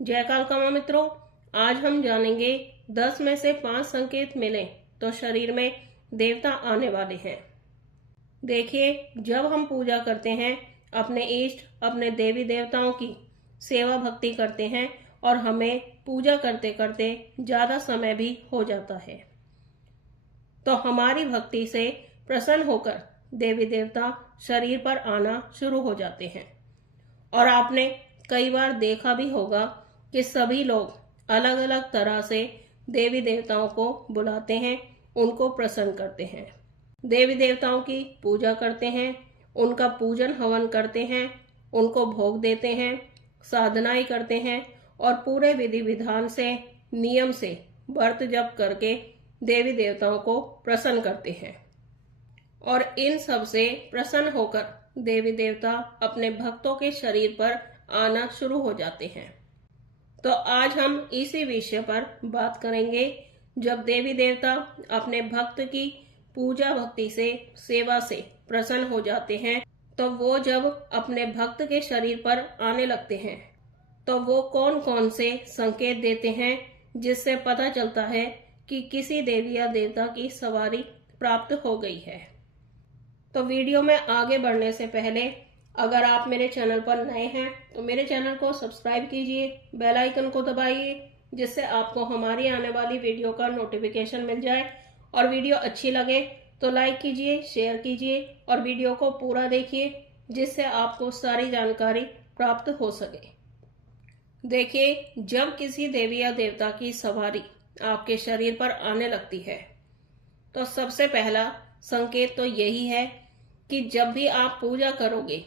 जय कालकामा मित्रों, आज हम जानेंगे 10 में से 5 संकेत मिले तो शरीर में देवता आने वाले हैं। देखिए, जब हम पूजा करते हैं, अपने इष्ट, अपने देवी देवताओं की सेवा भक्ति करते हैं और हमें पूजा करते करते ज्यादा समय भी हो जाता है, तो हमारी भक्ति से प्रसन्न होकर देवी देवता शरीर पर आना शुरू हो जाते हैं। और आपने कई बार देखा भी होगा कि सभी लोग अलग अलग तरह से देवी देवताओं को बुलाते हैं, उनको प्रसन्न करते हैं, देवी देवताओं की पूजा करते हैं, उनका पूजन हवन करते हैं, उनको भोग देते हैं, साधनाएं करते हैं और पूरे विधि विधान से, नियम से व्रत जप करके देवी देवताओं को प्रसन्न करते हैं। और इन सब से प्रसन्न होकर देवी देवता अपने भक्तों के शरीर पर आना शुरू हो जाते हैं। तो आज हम इसी विषय पर बात करेंगे। जब देवी देवता अपने भक्त की पूजा भक्ति से, सेवा से प्रसन्न हो जाते हैं, तो वो जब अपने भक्त के शरीर पर आने लगते हैं, तो वो कौन कौन से संकेत देते हैं जिससे पता चलता है कि किसी देवी या देवता की सवारी प्राप्त हो गई है। तो वीडियो में आगे बढ़ने से पहले अगर आप मेरे चैनल पर नए हैं तो मेरे चैनल को सब्सक्राइब कीजिए, बेल आइकन को दबाइए, जिससे आपको हमारी आने वाली वीडियो का नोटिफिकेशन मिल जाए। और वीडियो अच्छी लगे तो लाइक कीजिए, शेयर कीजिए और वीडियो को पूरा देखिए, जिससे आपको सारी जानकारी प्राप्त हो सके। देखिए, जब किसी देवी या देवता की सवारी आपके शरीर पर आने लगती है, तो सबसे पहला संकेत तो यही है कि जब भी आप पूजा करोगे,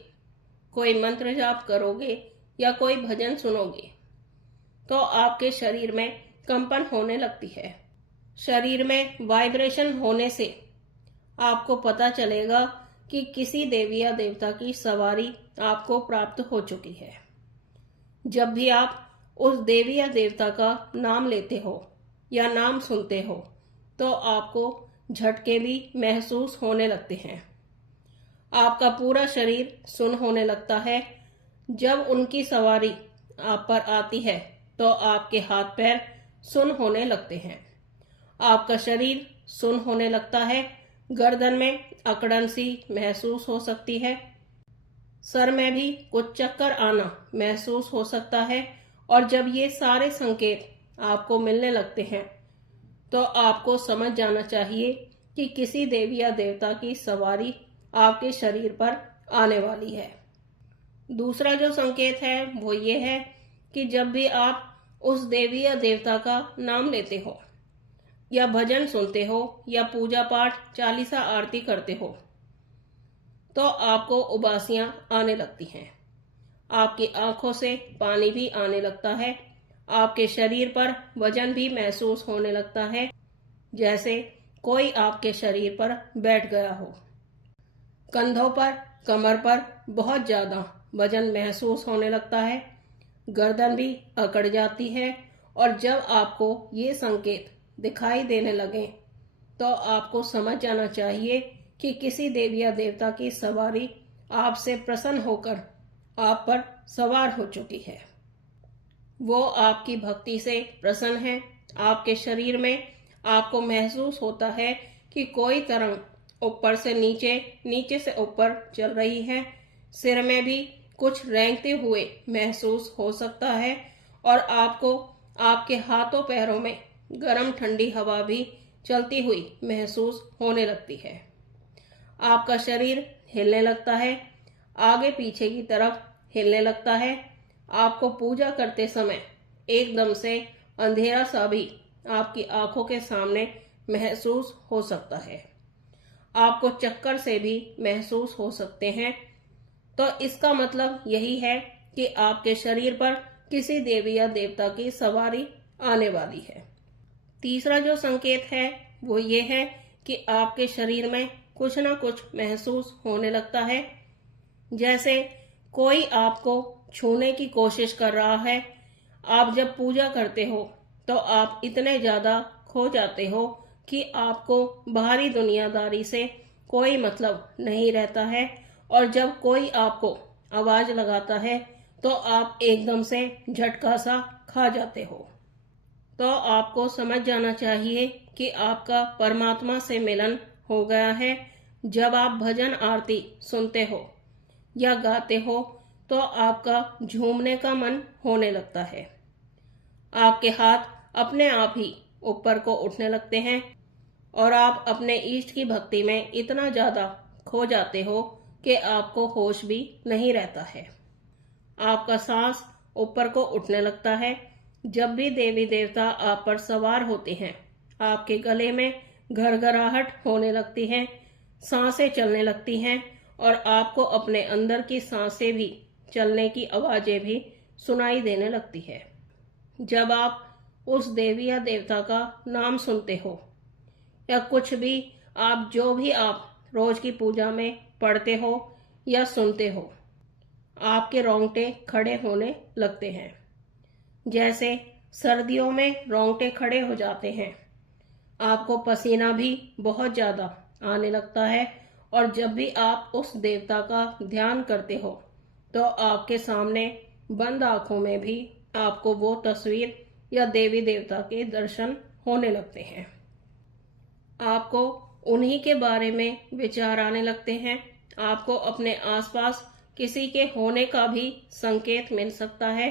कोई मंत्र जाप करोगे या कोई भजन सुनोगे, तो आपके शरीर में कंपन होने लगती है। शरीर में वाइब्रेशन होने से आपको पता चलेगा कि किसी देवी या देवता की सवारी आपको प्राप्त हो चुकी है। जब भी आप उस देवी या देवता का नाम लेते हो या नाम सुनते हो, तो आपको झटके भी महसूस होने लगते हैं। आपका पूरा शरीर सुन्न होने लगता है। जब उनकी सवारी आप पर आती है, तो आपके हाथ पैर सुन्न होने लगते हैं, आपका शरीर सुन्न होने लगता है, गर्दन में अकड़न सी महसूस हो सकती है, सर में भी कुछ चक्कर आना महसूस हो सकता है। और जब ये सारे संकेत आपको मिलने लगते हैं, तो आपको समझ जाना चाहिए कि किसी देवी या देवता की सवारी आपके शरीर पर आने वाली है। दूसरा जो संकेत है वो ये है कि जब भी आप उस देवी या देवता का नाम लेते हो या भजन सुनते हो या पूजा पाठ, चालीसा, आरती करते हो, तो आपको उबासियां आने लगती हैं, आपकी आंखों से पानी भी आने लगता है, आपके शरीर पर वजन भी महसूस होने लगता है, जैसे कोई आपके शरीर पर बैठ गया हो। कंधों पर, कमर पर बहुत ज्यादा वजन महसूस होने लगता है, गर्दन भी अकड़ जाती है। और जब आपको ये संकेत दिखाई देने लगे, तो आपको समझ जाना चाहिए कि किसी देवी या देवता की सवारी आपसे प्रसन्न होकर आप पर सवार हो चुकी है। वो आपकी भक्ति से प्रसन्न है। आपके शरीर में आपको महसूस होता है कि कोई तरंग ऊपर से नीचे, नीचे से ऊपर चल रही है। सिर में भी कुछ रेंगते हुए महसूस हो सकता है और आपको आपके हाथों पैरों में गर्म ठंडी हवा भी चलती हुई महसूस होने लगती है। आपका शरीर हिलने लगता है, आगे पीछे की तरफ हिलने लगता है। आपको पूजा करते समय एकदम से अंधेरा सा भी आपकी आंखों के सामने महसूस हो सकता है। आपको चक्कर से भी महसूस हो सकते हैं। तो इसका मतलब यही है कि आपके शरीर पर किसी देवी या देवता की सवारी आने वाली है। तीसरा जो संकेत है वो ये है कि आपके शरीर में कुछ ना कुछ महसूस होने लगता है, जैसे कोई आपको छूने की कोशिश कर रहा है। आप जब पूजा करते हो तो आप इतने ज्यादा खो जाते हो कि आपको बाहरी दुनियादारी से कोई मतलब नहीं रहता है। और जब कोई आपको आवाज लगाता है तो आप एकदम से झटका सा खा जाते हो। तो आपको समझ जाना चाहिए कि आपका परमात्मा से मिलन हो गया है। जब आप भजन आरती सुनते हो या गाते हो तो आपका झूमने का मन होने लगता है। आपके हाथ अपने आप ही ऊपर को उठने लगते हैं और आप अपने इष्ट की भक्ति में इतना ज्यादा खो जाते हो कि आपको होश भी नहीं रहता है। आपका सांस ऊपर को उठने लगता है। जब भी देवी देवता आप पर सवार होते हैं, आपके गले में घरघराहट होने लगती है, सांसें चलने लगती हैं और आपको अपने अंदर की सांसें भी चलने की आवाजें भी सुनाई देने लगती है। जब आप उस देवी या देवता का नाम सुनते हो या कुछ भी आप जो भी आप रोज की पूजा में पढ़ते हो या सुनते हो, आपके रोंगटे खड़े होने लगते हैं। जैसे सर्दियों में रोंगटे खड़े हो जाते हैं, आपको पसीना भी बहुत ज्यादा आने लगता है और जब भी आप उस देवता का ध्यान करते हो तो आपके सामने बंद आंखों में भी आपको वो तस्वीर या देवी देवता के दर्शन होने लगते हैं। आपको उन्हीं के बारे में विचार आने लगते हैं। आपको अपने आसपास किसी के होने का भी संकेत मिल सकता है।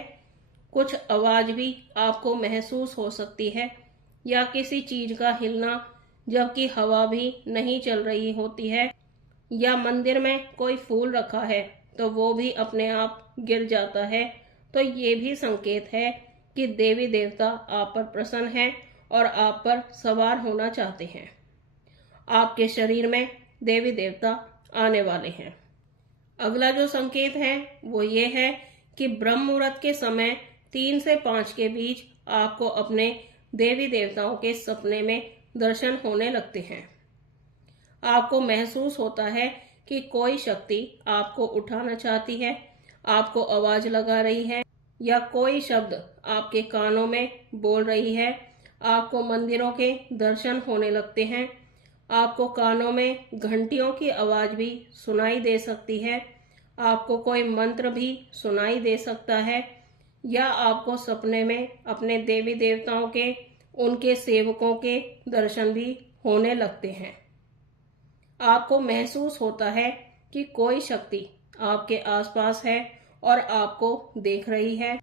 कुछ आवाज भी आपको महसूस हो सकती है या किसी चीज का हिलना, जबकि हवा भी नहीं चल रही होती है, या मंदिर में कोई फूल रखा है तो वो भी अपने आप गिर जाता है। तो ये भी संकेत है कि देवी देवता आप पर प्रसन्न हैं और आप पर सवार होना चाहते हैं। आपके शरीर में देवी देवता आने वाले हैं। अगला जो संकेत है वो ये है कि ब्रह्म मुहूर्त के समय 3 से 5 के बीच आपको अपने देवी देवताओं के सपने में दर्शन होने लगते हैं। आपको महसूस होता है कि कोई शक्ति आपको उठाना चाहती है, आपको आवाज लगा रही है या कोई शब्द आपके कानों में बोल रही है। आपको मंदिरों के दर्शन होने लगते हैं। आपको कानों में घंटियों की आवाज भी सुनाई दे सकती है। आपको कोई मंत्र भी सुनाई दे सकता है या आपको सपने में अपने देवी देवताओं के, उनके सेवकों के दर्शन भी होने लगते हैं। आपको महसूस होता है कि कोई शक्ति आपके आसपास है और आपको देख रही है।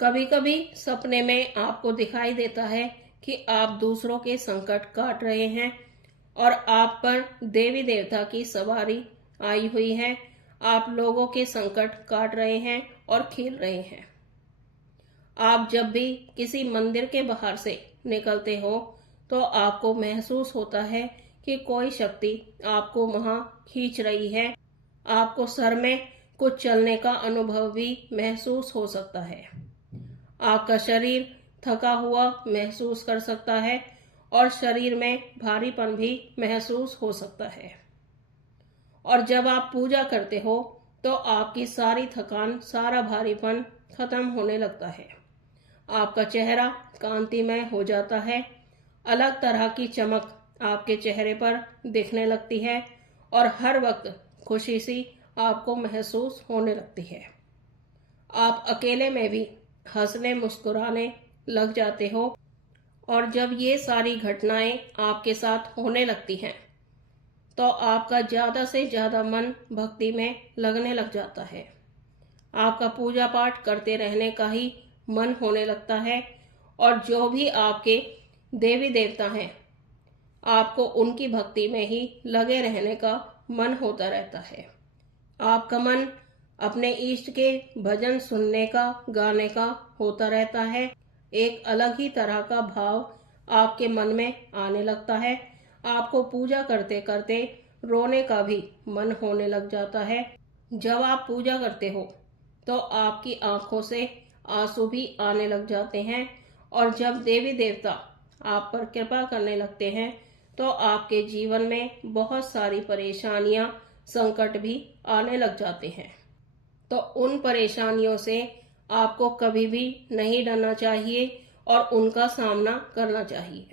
कभी कभी सपने में आपको दिखाई देता है कि आप दूसरों के संकट काट रहे हैं और आप पर देवी देवता की सवारी आई हुई है। आप लोगों के संकट काट रहे हैं और खेल रहे हैं। आप जब भी किसी मंदिर के बाहर से निकलते हो तो आपको महसूस होता है कि कोई शक्ति आपको वहां खींच रही है। आपको सर में कुछ चलने का अनुभव भी महसूस हो सकता है। आपका शरीर थका हुआ महसूस कर सकता है और शरीर में भारीपन भी महसूस हो सकता है। और जब आप पूजा करते हो तो आपकी सारी थकान, सारा भारीपन खत्म होने लगता है। आपका चेहरा कांतिमय हो जाता है। अलग तरह की चमक आपके चेहरे पर दिखने लगती है और हर वक्त खुशी सी आपको महसूस होने लगती है। आप अकेले में भी हंसने मुस्कुराने लग जाते हो और जब ये सारी घटनाएं आपके साथ होने लगती हैं तो आपका ज्यादा से ज्यादा मन भक्ति में लगने लग जाता है। आपका पूजा पाठ करते रहने का ही मन होने लगता है और जो भी आपके देवी देवता हैं, आपको उनकी भक्ति में ही लगे रहने का मन होता रहता है। आपका मन अपने इष्ट के भजन सुनने का, गाने का होता रहता है। एक अलग ही तरह का भाव आपके मन में आने लगता है। आपको पूजा करते करते रोने का भी मन होने लग जाता है। जब आप पूजा करते हो तो आपकी आंखों से आंसू भी आने लग जाते हैं और जब देवी देवता आप पर कृपा करने लगते हैं तो आपके जीवन में बहुत सारी परेशानियां, संकट भी आने लग जाते हैं। तो उन परेशानियों से आपको कभी भी नहीं डरना चाहिए और उनका सामना करना चाहिए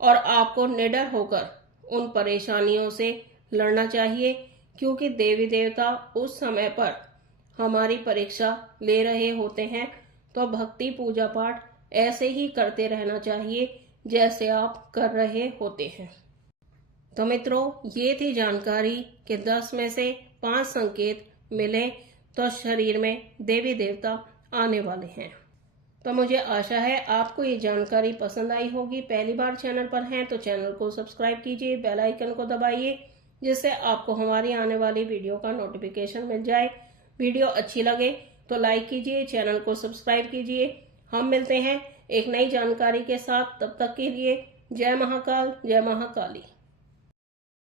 और आपको निडर होकर उन परेशानियों से लड़ना चाहिए, क्योंकि देवी देवता उस समय पर हमारी परीक्षा ले रहे होते हैं, तो भक्ति पूजा पाठ ऐसे ही करते रहना चाहिए जैसे आप कर रहे होते हैं। तो मित्रों, ये थी जानकारी कि 10 में से 5 संकेत मिले तो शरीर में देवी देवता आने वाले हैं। तो मुझे आशा है आपको ये जानकारी पसंद आई होगी। पहली बार चैनल पर हैं तो चैनल को सब्सक्राइब कीजिए, बेल आइकन को दबाइए, जिससे आपको हमारी आने वाली वीडियो का नोटिफिकेशन मिल जाए। वीडियो अच्छी लगे तो लाइक कीजिए, चैनल को सब्सक्राइब कीजिए। हम मिलते हैं एक नई जानकारी के साथ, तब तक के लिए जय महाकाल, जय महाकाली।